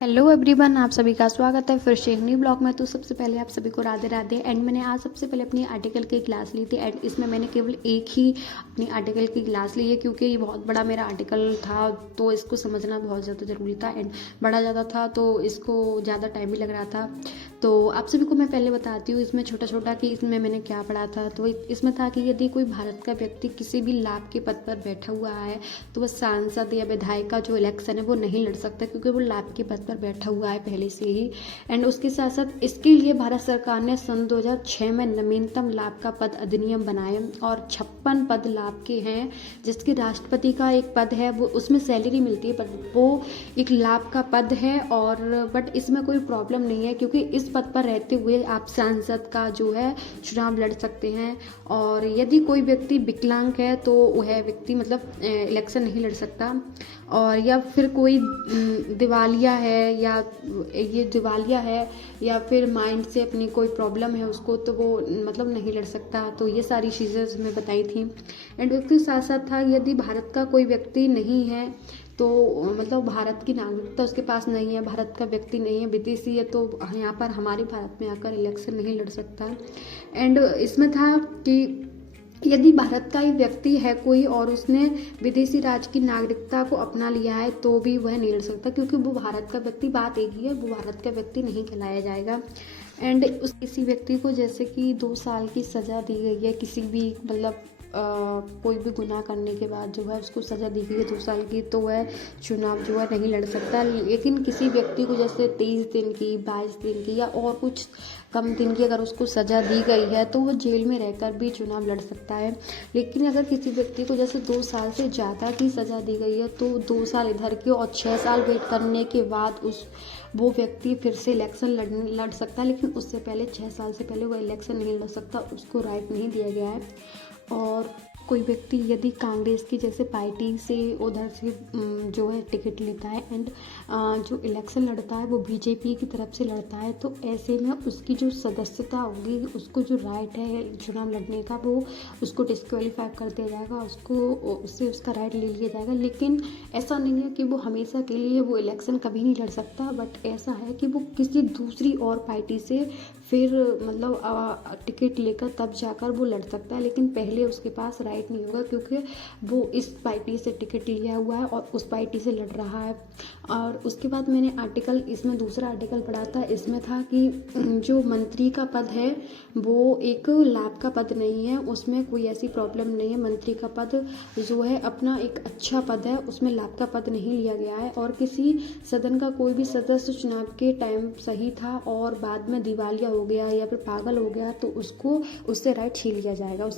Hello everyone, आप सभी का स्वागत है फिर से एक न्यू ब्लॉग में। तो सबसे पहले आप सभी को राधे राधे। एंड मैंने आज सबसे पहले अपनी आर्टिकल की क्लास ली थी एंड इसमें मैंने केवल एक ही अपनी आर्टिकल की क्लास ली है क्योंकि ये बहुत बड़ा मेरा आर्टिकल था तो इसको समझना बहुत ज़्यादा ज़रूरी था एंड बड़ा ज़्यादा था तो इसको ज़्यादा टाइम भी लग रहा था। तो आप सभी को मैं पहले बताती हूँ इसमें छोटा छोटा कि इसमें मैंने क्या पढ़ा था। तो इसमें था कि यदि कोई भारत का व्यक्ति किसी भी लाभ के पद पर बैठा हुआ है तो वह सांसद या विधायक का जो इलेक्शन है वो नहीं लड़ सकता क्योंकि वो लाभ के पद पर बैठा हुआ है पहले से ही। एंड उसके साथ साथ इसके लिए भारत सरकार ने सन 2006 में नवीनतम लाभ का पद अधिनियम बनाए और 56 पद लाभ के हैं जिसकी राष्ट्रपति का एक पद है वो उसमें सैलरी मिलती है पर वो एक लाभ का पद है। और बट इसमें कोई प्रॉब्लम नहीं है क्योंकि इस पद पर रहते हुए आप सांसद का जो है चुनाव लड़ सकते हैं। और यदि कोई व्यक्ति विकलांग है तो वह व्यक्ति मतलब इलेक्शन नहीं लड़ सकता। और या फिर कोई दिवालिया है या फिर माइंड से अपनी कोई प्रॉब्लम है उसको तो वो मतलब नहीं लड़ सकता। तो ये सारी चीज़ें उसमें बताई थी। एंड उसके साथ साथ था यदि भारत का कोई व्यक्ति नहीं है तो मतलब भारत की नागरिकता उसके पास नहीं है, भारत का व्यक्ति नहीं है, विदेशी है तो यहाँ पर हमारे भारत में आकर इलेक्शन नहीं लड़ सकता। एंड इसमें था कि यदि भारत का ही व्यक्ति है कोई और उसने विदेशी राज्य की नागरिकता को अपना लिया है तो भी वह नहीं लड़ सकता क्योंकि वो भारत का व्यक्ति, बात एक ही है, वो भारत का व्यक्ति नहीं कहलाया जाएगा। एंड उस किसी व्यक्ति को जैसे कि 2 साल की सज़ा दी गई है किसी भी मतलब कोई भी गुनाह करने के बाद जो है उसको सज़ा दी गई है 2 साल की तो वह चुनाव जो है नहीं लड़ सकता। लेकिन किसी व्यक्ति को जैसे 23 दिन की, 22 दिन की या और कुछ कम दिन की अगर उसको सज़ा दी गई है तो वो जेल में रहकर भी चुनाव लड़ सकता है। लेकिन अगर किसी व्यक्ति को जैसे 2 साल से ज़्यादा की सज़ा दी गई है तो 2 साल इधर की और 6 साल वेट करने के बाद वो व्यक्ति फिर से इलेक्शन लड़ सकता है। लेकिन उससे पहले 6 साल से पहले वो इलेक्शन नहीं लड़ सकता, उसको राइट नहीं दिया गया है। और कोई व्यक्ति यदि कांग्रेस की जैसे पार्टी से उधर से जो है टिकट लेता है एंड जो इलेक्शन लड़ता है वो बीजेपी की तरफ से लड़ता है तो ऐसे में उसकी जो सदस्यता होगी, उसको जो राइट है चुनाव लड़ने का वो उसको डिस्क्वालीफाई कर दिया जाएगा, उससे उसका राइट ले लिया जाएगा। लेकिन ऐसा नहीं है कि वो हमेशा के लिए वो इलेक्शन कभी नहीं लड़ सकता, बट ऐसा है कि वो किसी दूसरी और पार्टी से फिर मतलब टिकट लेकर तब जाकर वो लड़ सकता है। लेकिन पहले उसके पास राइट नहीं होगा क्योंकि वो इस पार्टी से टिकट लिया हुआ है और उस पार्टी से लड़ रहा है। और उसके बाद मैंने इसमें दूसरा आर्टिकल पढ़ा था, इसमें था कि जो मंत्री का पद है वो एक लाभ का पद नहीं है, उसमें कोई ऐसी प्रॉब्लम नहीं है। मंत्री का पद जो है अपना एक अच्छा पद है, उसमें लाभ का पद नहीं लिया गया है। और किसी सदन का कोई भी सदस्य चुनाव के टाइम सही था और बाद में दिवालिया हो गया या फिर पागल हो गया तो उससे राइट छीन लिया जाएगा।